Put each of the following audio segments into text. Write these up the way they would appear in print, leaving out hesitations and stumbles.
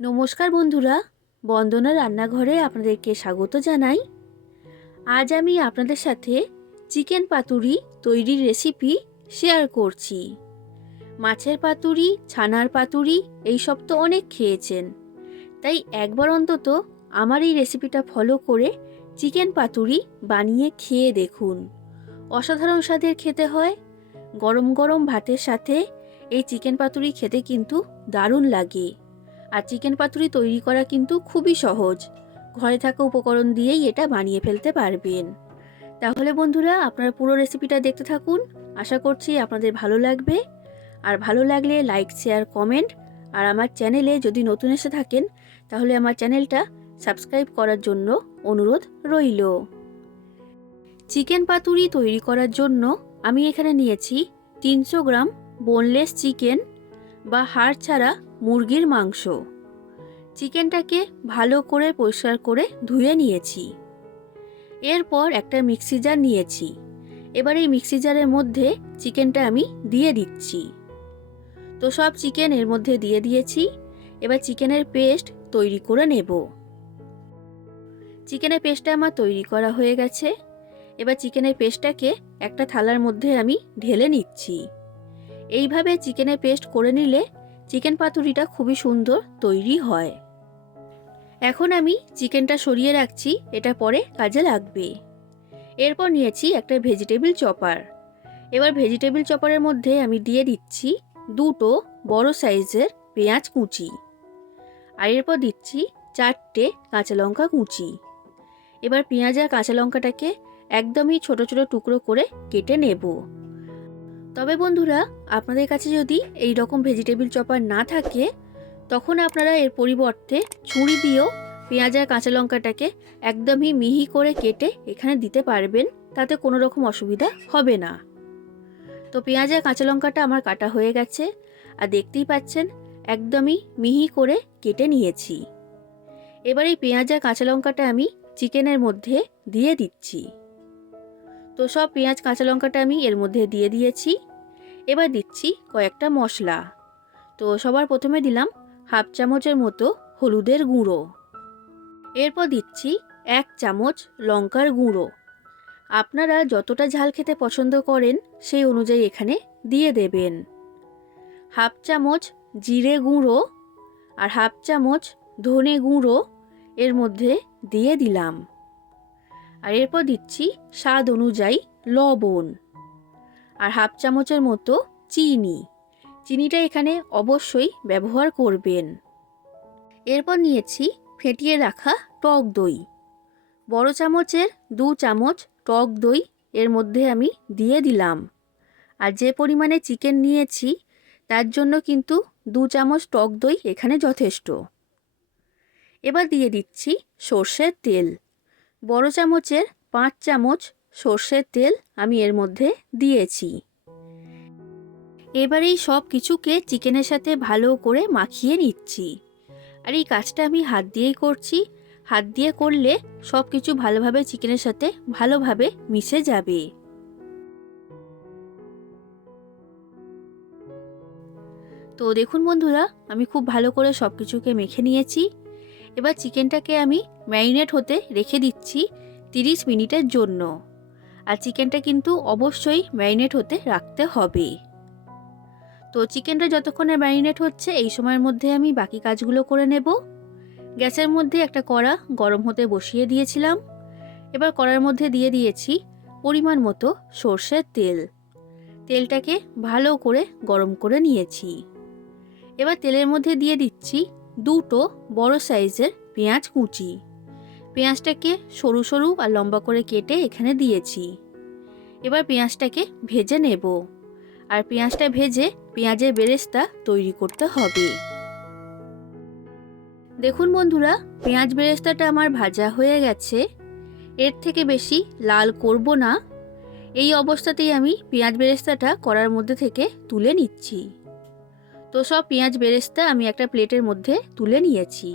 নমস্কার বন্ধুরা, বন্দনা রান্নাঘরে আপনাদেরকে স্বাগত জানাই। আজ আমি আপনাদের সাথে চিকেন পাতুরি তৈরির রেসিপি শেয়ার করছি। মাছের পাতুরি, ছানার পাতুরি এইসব তো অনেক খেয়েছেন, তাই একবার অন্তত আমার এই রেসিপিটা ফলো করে চিকেন পাতুরি বানিয়ে খেয়ে দেখুন। অসাধারণ স্বাদের খেতে হয়। গরম গরম ভাতের সাথে এই চিকেন পাতুরি খেতে কিন্তু দারুণ লাগে। আর চিকেন পাতুরি তৈরি করা কিন্তু খুবই সহজ, ঘরে থাকা উপকরণ দিয়েই এটা বানিয়ে ফেলতে পারবেন। তাহলে বন্ধুরা, আপনারা পুরো রেসিপিটা দেখতে থাকুন। আশা করছি আপনাদের ভালো লাগবে। আর ভালো লাগলে লাইক, শেয়ার, কমেন্ট, আর আমার চ্যানেলে যদি নতুন এসে থাকেন তাহলে আমার চ্যানেলটা সাবস্ক্রাইব করার জন্য অনুরোধ রইল। চিকেন পাতুরি তৈরি করার জন্য আমি এখানে নিয়েছি 300 গ্রাম বোনলেস চিকেন বা হাড় ছাড়া মুরগির মাংস। চিকেনটাকে ভালো করে পরিষ্কার করে ধুয়ে নিয়েছি। এরপর একটা মিক্সি জার নিয়েছি। এবার এই মিক্সি জারের মধ্যে চিকেনটা আমি দিয়ে দিচ্ছি। তো সব চিকেন এর মধ্যে দিয়ে দিয়েছি। এবার চিকেনের পেস্ট তৈরি করে নেব। চিকেনের পেস্টটা আমার তৈরি করা হয়ে গেছে। এবার চিকেনের পেস্টটাকে একটা থালার মধ্যে আমি ঢেলে নিচ্ছি। এইভাবে চিকেনের পেস্ট করে নিলে চিকেন পাতুরিটা খুবই সুন্দর তৈরি হয়। এখন আমি চিকেনটা সরিয়ে রাখছি, এটা পরে কাজে লাগবে। এরপর নিয়েছি একটা ভেজিটেবিল চপার। এবার ভেজিটেবিল চপারের মধ্যে আমি দিয়ে দিচ্ছি 2টো বড় সাইজের পেঁয়াজ কুচি। আর এরপর দিচ্ছি 4টে কাঁচা লঙ্কা কুচি। এবার পেঁয়াজ আর কাঁচা লঙ্কাটাকে একদমই ছোট ছোট টুকরো করে কেটে নেব। তবে বন্ধুরা, আপনাদের কাছে যদি এই রকম ভেজিটেবিল চপার না থাকে তখন আপনারা এর পরিবর্তে ছুরি দিয়েও পেঁয়াজ আর কাঁচা লঙ্কাটাকে একদমই মিহি করে কেটে এখানে দিতে পারবেন, তাতে কোনো রকম অসুবিধা হবে না। তো পেঁয়াজ আর কাঁচা লঙ্কাটা আমার কাটা হয়ে গেছে, আর দেখতেই পাচ্ছেন একদমই মিহি করে কেটে নিয়েছি। এবার এই পেঁয়াজ আর কাঁচা লঙ্কাটা আমি চিকেনের মধ্যে দিয়ে দিচ্ছি। তো সব পেঁয়াজ কাঁচা লঙ্কাটা আমি এর মধ্যে দিয়ে দিয়েছি। এবার দিচ্ছি কয়েকটা মশলা। তো সবার প্রথমে দিলাম 1/2 চামচের মতো হলুদের গুঁড়ো। এরপর দিচ্ছি 1 চামচ লঙ্কার গুঁড়ো। আপনারা যতটা ঝাল খেতে পছন্দ করেন সেই অনুযায়ী এখানে দিয়ে দেবেন। 1/2 চামচ জিরে গুঁড়ো আর 1/2 চামচ ধনে গুঁড়ো এর মধ্যে দিয়ে দিলাম। আর এরপর দিচ্ছি স্বাদ অনুযায়ী লবণ আর 1/2 চামচের মতো চিনি। চিনিটা এখানে অবশ্যই ব্যবহার করবেন। এরপর নিয়েছি ফেটিয়ে রাখা টক দই। বড় চামচের 2 চামচ টক দই এর মধ্যে আমি দিয়ে দিলাম। আর যে পরিমাণে চিকেন নিয়েছি তার জন্য কিন্তু 2 চামচ টক দই এখানে যথেষ্ট। এবার দিয়ে দিচ্ছি সর্ষের তেল। বড় চামচের 5 চামচ সর্ষের তেল আমি এর মধ্যে দিয়েছি। এবার এই সব কিছুকে চিকেনের সাথে ভালো করে মাখিয়ে নিচ্ছি। আর এই কাজটা আমি হাত দিয়েই করছি। হাত দিয়ে করলে সব কিছু ভালোভাবে চিকেনের সাথে ভালোভাবে মিশে যাবে। তো দেখুন বন্ধুরা, আমি খুব ভালো করে সব কিছুকে মেখে নিয়েছি। এবার চিকেনটাকে আমি ম্যারিনেট হতে রেখে দিচ্ছি 30 মিনিটের জন্য। আর চিকেনটা কিন্তু অবশ্যই ম্যারিনেট হতে রাখতে হবে। তো চিকেনটা যতক্ষণে ম্যারিনেট হচ্ছে এই সময়ের মধ্যে আমি বাকি কাজগুলো করে নেব। গ্যাসের মধ্যে একটা কড়া গরম হতে বসিয়ে দিয়েছিলাম। এবার কড়ার মধ্যে দিয়ে দিয়েছি পরিমাণ মতো সর্ষের তেল। তেলটাকে ভালো করে গরম করে নিয়েছি। এবার তেলের মধ্যে দিয়ে দিচ্ছি 2টো বড় সাইজের পেঁয়াজ কুচি। পেঁয়াজটাকে সরু সরু আর লম্বা করে কেটে এখানে দিয়েছি। এবার পেঁয়াজটাকে ভেজে নেব। আর পেঁয়াজটা ভেজে পেঁয়াজের বেরেস্তা তৈরি করতে হবে। দেখুন বন্ধুরা, পেঁয়াজ বেরেস্তাটা আমার ভাজা হয়ে গেছে। এর থেকে বেশি লাল করব না। এই অবস্থাতেই আমি পেঁয়াজ বেরেস্তাটা কড়ার মধ্যে থেকে তুলে নিচ্ছি। তো সব পেঁয়াজ বেরেস্তা আমি একটা প্লেটের মধ্যে তুলে নিয়েছি।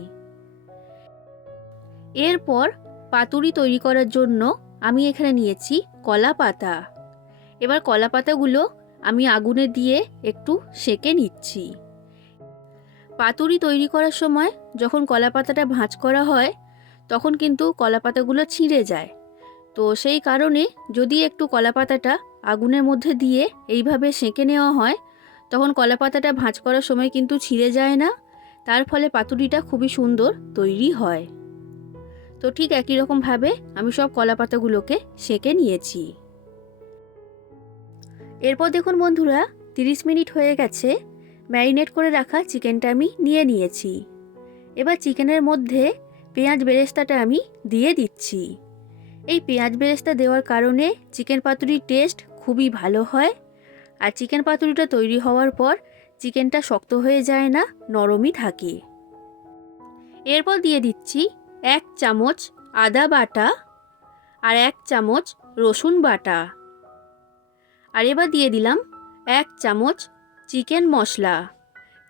এরপর পাতুরি তৈরি করার জন্য আমি এখানে নিয়েছি কলা পাতা। এবার কলা পাতাগুলো আমি আগুনে দিয়ে একটু সেঁকে নিচ্ছি। পাতুরি তৈরি করার সময় যখন কলা পাতাটা ভাঁজ করা হয় তখন কিন্তু কলা পাতাগুলো ছিঁড়ে যায়। তো সেই কারণে যদি একটু কলা পাতাটা আগুনের মধ্যে দিয়ে এইভাবে সেঁকে নেওয়া হয় তখন কলা পাতাটা ভাঁজ করার সময় কিন্তু ছিঁড়ে যায় না, তার ফলে পাতুরিটা খুবই সুন্দর তৈরি হয়। তো ঠিক একই রকমভাবে আমি সব কলা পাতাগুলোকে সেঁকে নিয়েছি। এরপর দেখুন বন্ধুরা, 30 মিনিট হয়ে গেছে। ম্যারিনেট করে রাখা চিকেনটা আমি নিয়ে নিয়েছি। এবার চিকেনের মধ্যে পেঁয়াজ বেরেস্তাটা আমি দিয়ে দিচ্ছি। এই পেঁয়াজ বেরেস্তা দেওয়ার কারণে চিকেন পাতুরির টেস্ট খুবই ভালো হয়। আর চিকেন পাতুরিটা তৈরি হওয়ার পর চিকেনটা শক্ত হয়ে যায় না, নরমই থাকে। এরপর দিয়ে দিচ্ছি 1 চামচ আদা বাটা আর 1 চামচ রসুন বাটা। আর এবার দিয়ে দিলাম 1 চামচ চিকেন মশলা।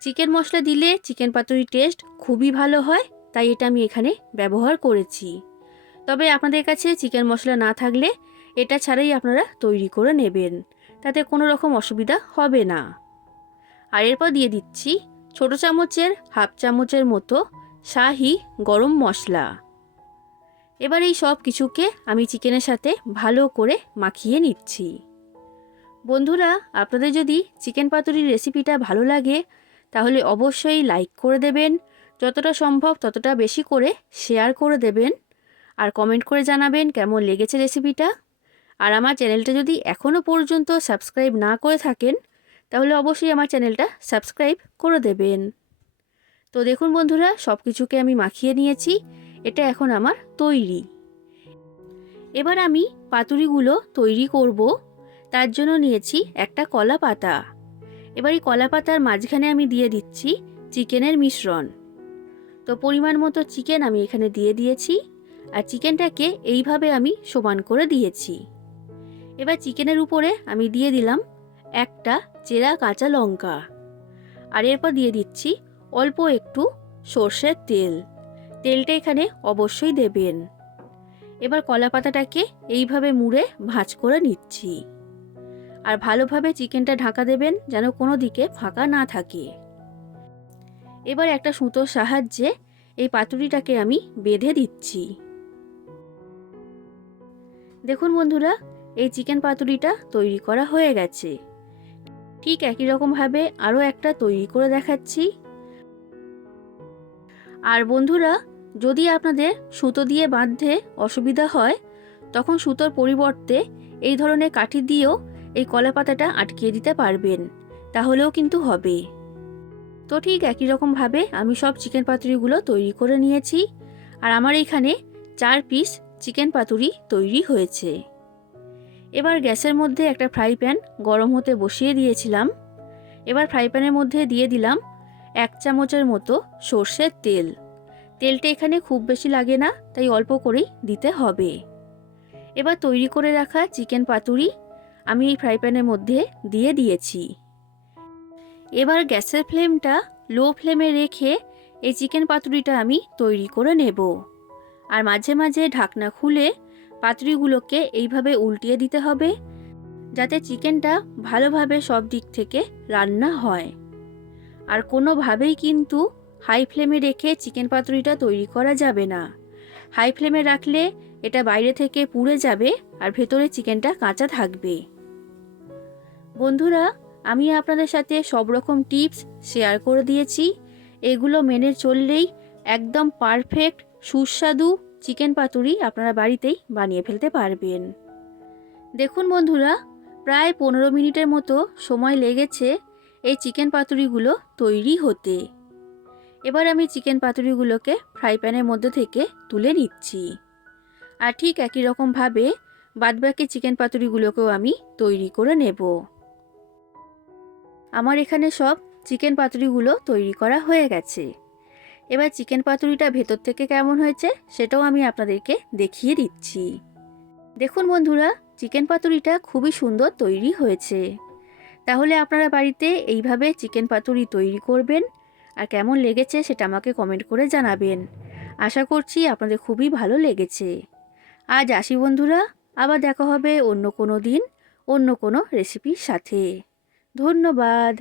চিকেন মশলা দিলে চিকেন পাতুরির টেস্ট খুবই ভালো হয়, তাই এটা আমি এখানে ব্যবহার করেছি। তবে আপনাদের কাছে চিকেন মশলা না থাকলে এটা ছাড়াই আপনারা তৈরি করে নেবেন, তাতে কোনো রকম অসুবিধা হবে না। আর এরপর দিয়ে দিচ্ছি ছোট চামচের হাফ চামচের মতো শাহি গরম মশলা। এবার এই সব কিছুকে আমি চিকেনের সাথে ভালো করে মাখিয়ে নিচ্ছি। বন্ধুরা, আপনাদের যদি চিকেন পাতুরির রেসিপিটা ভালো লাগে তাহলে অবশ্যই লাইক করে দেবেন, যতটা সম্ভব ততটা বেশি করে শেয়ার করে দেবেন, আর কমেন্ট করে জানাবেন কেমন লেগেছে রেসিপিটা। আর আমার চ্যানেলটা যদি এখনও পর্যন্ত সাবস্ক্রাইব না করে থাকেন তাহলে অবশ্যই আমার চ্যানেলটা সাবস্ক্রাইব করে দেবেন। তো দেখুন বন্ধুরা, সব কিছুকে আমি মাখিয়ে নিয়েছি, এটা এখন আমার তৈরি। এবার আমি পাতুরিগুলো তৈরি করব। তার জন্য নিয়েছি একটা কলা পাতা। এবার এই কলা পাতার মাঝখানে আমি দিয়ে দিচ্ছি চিকেনের মিশ্রণ। তো পরিমাণ মতো চিকেন আমি এখানে দিয়ে দিয়েছি, আর চিকেনটাকে এইভাবে আমি সমান করে দিয়েছি। এবার চিকেনের উপরে আমি দিয়ে দিলাম একটা চেরা কাঁচা লঙ্কা, আর এরপর দিয়ে দিচ্ছি অল্প একটু সর্ষের তেল। তেলটা এখানে অবশ্যই দেবেন। এবার কলা পাতাটাকে এইভাবে মুড়ে ভাঁজ করে নিচ্ছি, আর ভালোভাবে চিকেনটা ঢাকা দেবেন যেন কোনো দিকে ফাঁকা না থাকে। এবার একটা সুতোর সাহায্যে এই পাতুরিটাকে আমি বেঁধে দিচ্ছি। দেখুন বন্ধুরা, এই চিকেন পাতুরিটা তৈরি করা হয়ে গেছে। ঠিক একই রকমভাবে আরও একটা তৈরি করে দেখাচ্ছি। আর বন্ধুরা, যদি আপনাদের সুতো দিয়ে বাঁধতে অসুবিধা হয় তখন সুতোর পরিবর্তে এই ধরনের কাঠি দিয়েও এই কলা পাতাটা আটকিয়ে দিতে পারবেন, তাহলেও কিন্তু হবে। তো ঠিক একই রকমভাবে আমি সব চিকেন পাতুরিগুলো তৈরি করে নিয়েছি, আর আমার এখানে 4 পিস চিকেন পাতুরি তৈরি হয়েছে। এবার গ্যাসের মধ্যে একটা ফ্রাই প্যান গরম হতে বসিয়ে দিয়েছিলাম। এবার ফ্রাই প্যানের মধ্যে দিয়ে দিলাম 1 চামচের মতো সর্ষের তেল। তেলটা এখানে খুব বেশি লাগে না, তাই অল্প করেই দিতে হবে। এবার তৈরি করে রাখা চিকেন পাতুরি আমি এই ফ্রাই প্যানের মধ্যে দিয়ে দিয়েছি। এবার গ্যাসের ফ্লেমটা লো ফ্লেমে রেখে এই চিকেন পাতুরিটা আমি তৈরি করে নেব। আর মাঝে মাঝে ঢাকনা খুলে পাতুরিগুলোকে এইভাবে উল্টিয়ে দিতে হবে, যাতে চিকেনটা ভালোভাবে সব দিক থেকে রান্না হয়। আর কোনোভাবেই কিন্তু হাই ফ্লেমে রেখে চিকেন পাতুরিটা তৈরি করা যাবে না। হাই ফ্লেমে রাখলে এটা বাইরে থেকে পুড়ে যাবে আর ভেতরে চিকেনটা কাঁচা থাকবে। বন্ধুরা, আমি আপনাদের সাথে সব রকম টিপস শেয়ার করে দিয়েছি। এগুলো মেনে চললেই একদম পারফেক্ট সুস্বাদু চিকেন পাতুরি আপনারা বাড়িতেই বানিয়ে ফেলতে পারবেন। দেখুন বন্ধুরা, প্রায় 15 মিনিটের মতো সময় লেগেছে এই চিকেন পাতুরিগুলো তৈরি হতে। এবার আমি চিকেন পাতুরিগুলোকে ফ্রাই প্যানের মধ্যে থেকে তুলে নিচ্ছি। আর ঠিক একই রকমভাবে বাদবাকি চিকেন পাতুরিগুলোকেও আমি তৈরি করে নেব। আমার এখানে সব চিকেন পাতুরিগুলো তৈরি করা হয়ে গেছে। এবার চিকেন পাতুরিটা ভেতর থেকে কেমন হয়েছে সেটাও আমি আপনাদেরকে দেখিয়ে দিচ্ছি। দেখুন বন্ধুরা, চিকেন পাতুরিটা খুবই সুন্দর তৈরি হয়েছে। তাহলে আপনারা বাড়িতে এইভাবে চিকেন পাতুরি তৈরি করবেন, আর কেমন লেগেছে সেটা আমাকে কমেন্ট করে জানাবেন। আশা করছি আপনাদের খুবই ভালো লেগেছে। আজ আসি বন্ধুরা, আবার দেখা হবে অন্য কোনো দিন অন্য কোনো রেসিপির সাথে। ধন্যবাদ।